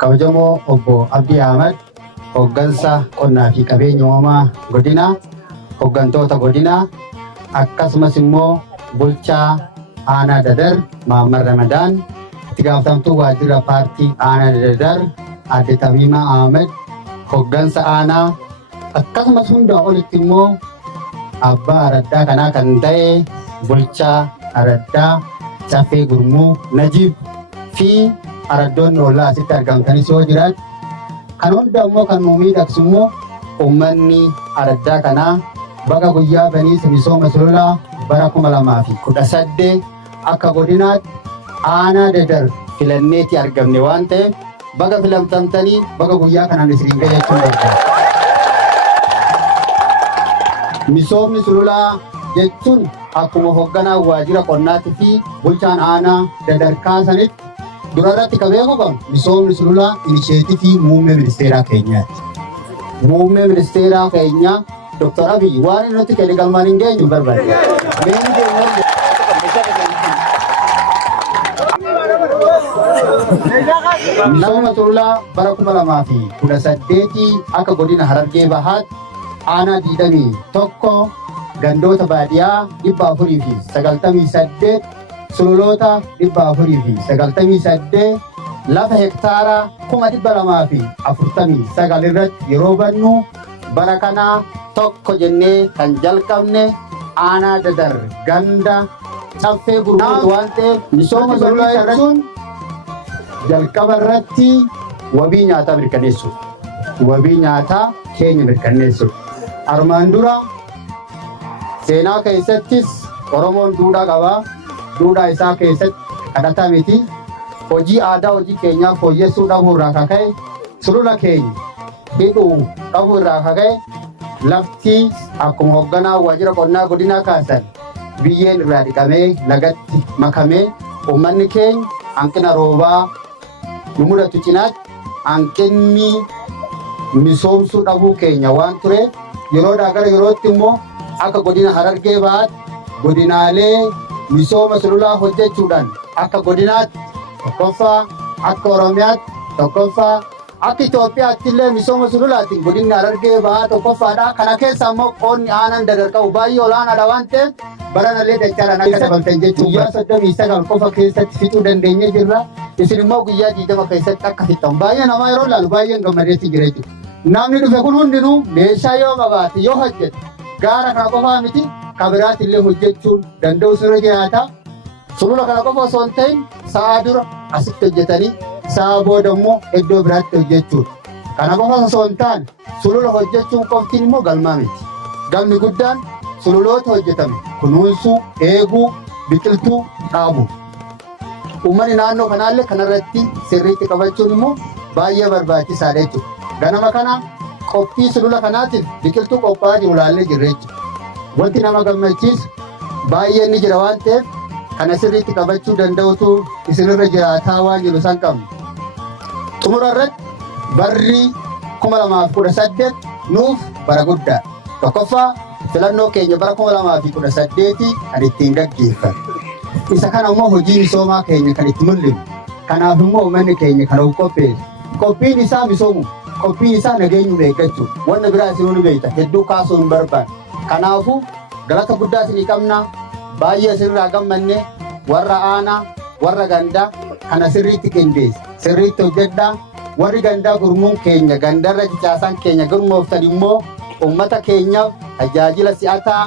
kabajamoo obbo Abdii Ahmad hooggansa qonnaa fi qabeenya uumamaa godinaa hooggantoota godinaa akkasumas immoo bulchaa aanaa Dadar Mahammad Ramadaan itti gaafatamtuu waajjira paartii aanaa Dadar Aadde Tamiimaa Ahmed hooggansa aanaa akkasumas hundaa olitti immoo abbaa araddaa kanaa kan ta'e bulchaa araddaa Caffee Gurmuu Najiib fi araddoonni ollaa asitti argamtanis yoo jiran kan hunda immoo kan nu miidhagsu immoo uummanni araddaa kanaa baga guyyaa baniis misooma sululaa bara 2018 akka godinaatti aanaa Dadar filanneetti argamne waan ta'eef baga filamtamtanii baga guyyaa kanaan isin gajachuun barbaada. Misoomni sululaa jechuun akkuma hoogganaa waajjira qonnaatii fi bulchaan aanaa Dadar kaasanitti durarratti qabeeku qabu misoomni sululaa inisheetii muummee ministeeraa keenyaati. Muummee ministeeraa keenyaa Dr. Abiy waan inni nutti kenni galmaan hin geenyu barbaada. Misooma sululaa bara 2018 akka godina Harargee Bahaatti aanaa 21 gandoota baadiyyaa 498 sululoota 498 lafa hektaara 249 irratti yeroo bannu bara kana tokko jennee kan jalqabne aanaa Dadar ganda Caffee Gurmuu waan ta'eef misooma sululaa jechuun jalqaba irratti wabii nyaataa mirkaneessu. Wabii nyaataa keenya mirkaneessu. Armaan dura seenaa keessattis Oromoon duudhaa qaba. Duudhaa isaa keessatti kadhataa miti. Hojii aadaa hojii keenyaa fooyyessuu dhabuu irraa kaka'e sulula keenya hidhuu dhabuu irraa kaka'e lafti akkuma hoogganaa waajjira qonnaa godinaa kaasan biyyeen irraa dhiqamee lagatti makamee uummanni keenya hanqina roobaa nu mudatu cinaatti hanqinni misoomsuu dhabuu keenya waan ture yeroodhaa gara yerootti immoo akka godina Harargee Bahaatti godinaalee misooma sululaa hojjechuudhaan akka godinaatti tokkoffaa akka Oromiyaatti tokkoffaa akka Itoophiyaatti illee misooma sululaatiin godinni Harargee Bahaa tokkoffaadha. Kana keessa immoo qoonni aanaan Dadar qabu baay'ee olaanaadha waan ta'eef baranallee dachaan akka dabaltan jechuun guyyaa 39 qofa keessatti fixuu dandeenyee jirra. Isin immoo guyyaa 20 keessatti akka fixan baay'ee namaa yeroo ilaalu baay'een gammadeetti jira jechuudha. Namni dhufe kun hundinuu meeshaa yoo qabaate yoo hojjete gaara kana qofaa miti kabiraatti illee hojjechuun danda'u sirra jiraata. Sulula kana qofa osoo hin ta'in sa'a dura asitti hojjetanii sa'a booda immoo iddoo biraatti hojjechuudha. Kana qofa osoo hin taane sulula hojjechuun qoftiin immoo galmaa miti. Galmi guddaan sululoota hojjetame kunuunsuu, eeguu, biqiltuu dhaabuu. Uummanni naannoo kanaallee kanarratti sirriitti qabachuun immoo baay'ee barbaachisaadha jechuudha. Ganama kana qophii sulula kanaatiif biqiltuu qophaa'aa jiru ilaallee jirra jechuudha. Wanti nama gammachiisu baay'ee ni jira waan ta'eef kana sirriitti qabachuu danda'utu isinirra jiraataa waan jiru san qabna. Xumura irratti barri 2018 nuuf bara guddaa. Tokkoffaa filannoo keenya bara 2018 kan ittiin gaggeeffanne. Isa kana immoo hojii misoomaa keenya kan itti mul'ifnu. Kanaaf immoo uummanni keenya kan of qopheessu. Qophiin isaa misoomu, qophiin isaa nageenyu eeggachuu. Wanna biraa isin nu beekta hedduu kaasuu hin barbaanne. Kanaafuu galata guddaa isinii qabna. Baay'ee sirraa gammanne warra aanaa warra gandaa kana sirriitti qindeesse sirriitti hojjedhaa warri gandaa gurmuun keenya gandarra cicaasan keenya gurmooftan immoo uummata keenyaaf tajaajila si'ataa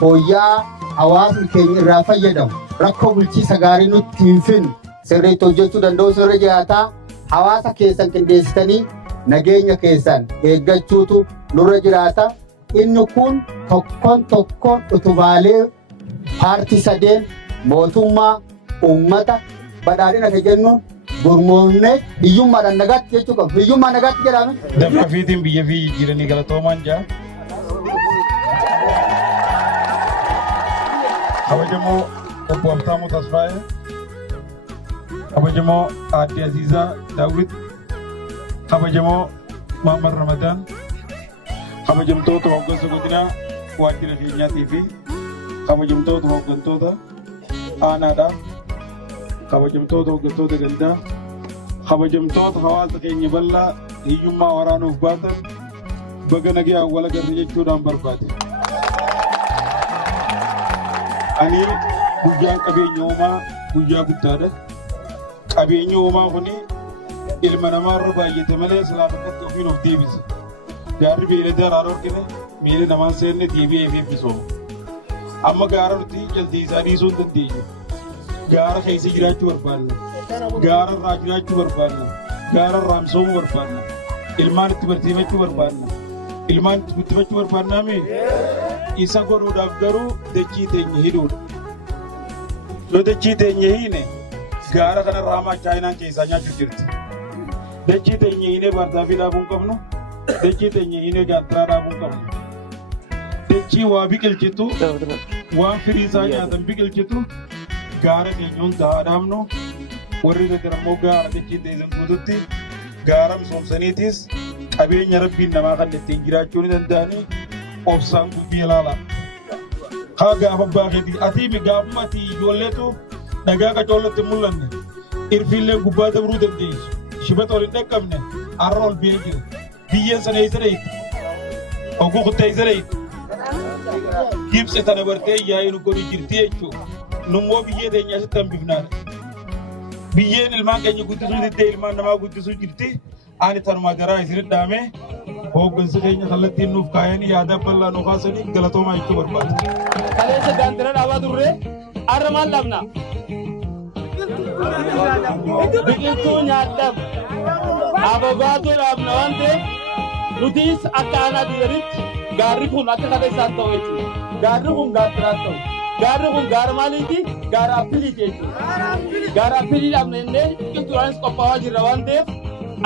fooyya'aa hawaasni keenya irraa fayyadamu rakkoo bulchiisa gaarii nutti hin finne sirriitti hojjechuu danda'u sirra jiraataa hawaasa keessan qindeessitanii nageenya keessan eeggachuutu nurra jiraata. Inni kun tokkoon utubaalee paartii sadeen mootummaa uummata badhaadhina kan jennuun gurmoomnee hiyyummaadhaan nagaatti jechuu qabu. Hiyyummaa nagaatti jedhame. Dabka fiitiin biyya fi jiranii galatoomaan jaa. Kabajamoo obbo Habtaamuu Tasfaayee. Kabajamoo Aadde Aziizaa Daawit. Kabajamoo Mahammad Ramadaan. Kabajamtoota hooggansa godinaa waajjira keenyaatii fi kabajamtoota hooggantoota aanaadhaa kabajamtoota hooggantoota gandaa kabajamtoota hawaasa keenya bal'aa hiyyummaa waraanuuf baatan baga nagaa wal agarre jechuudhaan barbaade. Ani guyyaan qabeenya uumaa guyyaa guddaadha. Qabeenya uumaa kuni ilma namaarra baay'ate malee silaa bakkatti ofiin of deebisa. Gaarri beeyladaa irraa dhorkine miila namaan seenne deebi'ee fi eebbisooma. Amma gaara nuti jaldeessaa dhiisuu hin dandeenyu. Gaara keessa jiraachuu barbaanna. Gaara irraa jiraachuu barbaanna. Gaara irraa misoomuu barbaanna. Ilmaan itti barsiifachuu barbaanna. Ilmaan itti guddifachuu barbaannaa isa godhuudhaaf garuu dachii teenya hidhuudha. Yoo dachii teenya hiine gaara kanarraa hamaa chaayinaan keessaa nyaachuu jirti. Dachii teenya hiinee baardaafii dhaabuu hin qabnu. Dachii teenya hiinee gaattiraa dhaabuu hin qabnu. Dachii waa biqilchitu waan firii isaa nyaatan biqilchitu gaara keenya hundaa dhaabnu. Warri daddarmoo gaara dachii teessan guututti gaara misoomsaniitis qabeenya rabbiin namaa kan ittiin jiraachuu ni danda'anii obsaan gudbii ilaala. Haa gaafa baakeetii atiimi gaafuma ati ijoolleetu dhagaa qacoollatti mul'anne irfiillee gubbaa dabruu dandeessu. Shibata ol hin dhaqqabne har'a ol biyya jira. Biyyeen sana eessa dhayitti? Oguu kuttee eessa dhayitti? Gibsi tana bartee yaa'ii nu godhu jirti jechuudha. Nummoo biyyee teenya asitti hambifnaadha. Biyyeen ilmaan keenya guddisuu diddee ilmaan namaa guddisuu jirti. Ani tanumaa garaa isin dhaame hooggansa keenya kallattiin nuuf kaayanii yaada bal'aa nuuf haasanii galatoomaa jechuu barbaada. Kaleessa gaantira dhaabaa turre har'a maal dhabna? Biqiltuu nyaadhaaf ababaatuu dhaabna waan ta'eef nutis akka aanaa diidanitti gaarri kun akka kaleessaan ta'u jechuudha. Gaarri kun gaattiraan ta'u. Gaarri kun gaara maaliiti? Gaara appiliiti jechuudha. Gaara appilii dhaabna jennee biqiltuudhaanis qophaa'aa jirra waan ta'eef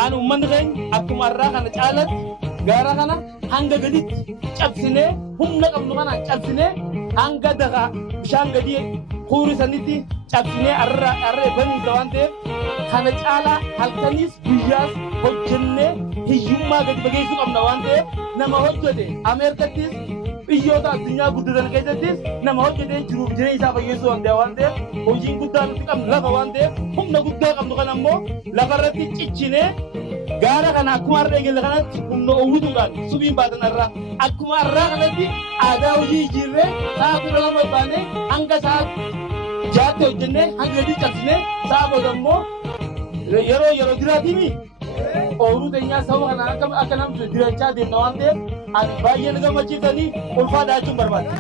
ani uummanni keenya akkuma irraa kana caalatti gaara kana hanga gaditti cabsinee humna qabnu kana cabsinee hanga dakaa bishaan gadii huurisanitti cabsinee arra baniisa waan ta'eef kana caalaa halkanis guyyaas hojjennee hiyyummaa gadi fageessuu qabna waan ta'eef nama hojjete Ameerikattis biyyoota addunyaa guddatan keessattis nama hojjetee jiruuf jireenya isaa fayyeessuu danda'a waan ta'eef hojiin guddaa nuti qabnu lafa waan ta'eef humna guddaa qabnu kana immoo lafarratti ciccinee gaara kana akkuma har'a eegale kanatti humna uwwituudhaan subiin baatan irraa akkuma har'aa kanatti aadaa hojii jijjiirree sa'a 12 baanee hanga sa'a 6tti hojjennee hanga gadi cabsinee sa'a booda immoo yeroo jiraatiimi ooluu keenyaa saba kanaan akka namni jiraachaa deemna waan ta'eef ani baay'ee na gammachiisanii ulfaa daachuun barbaada.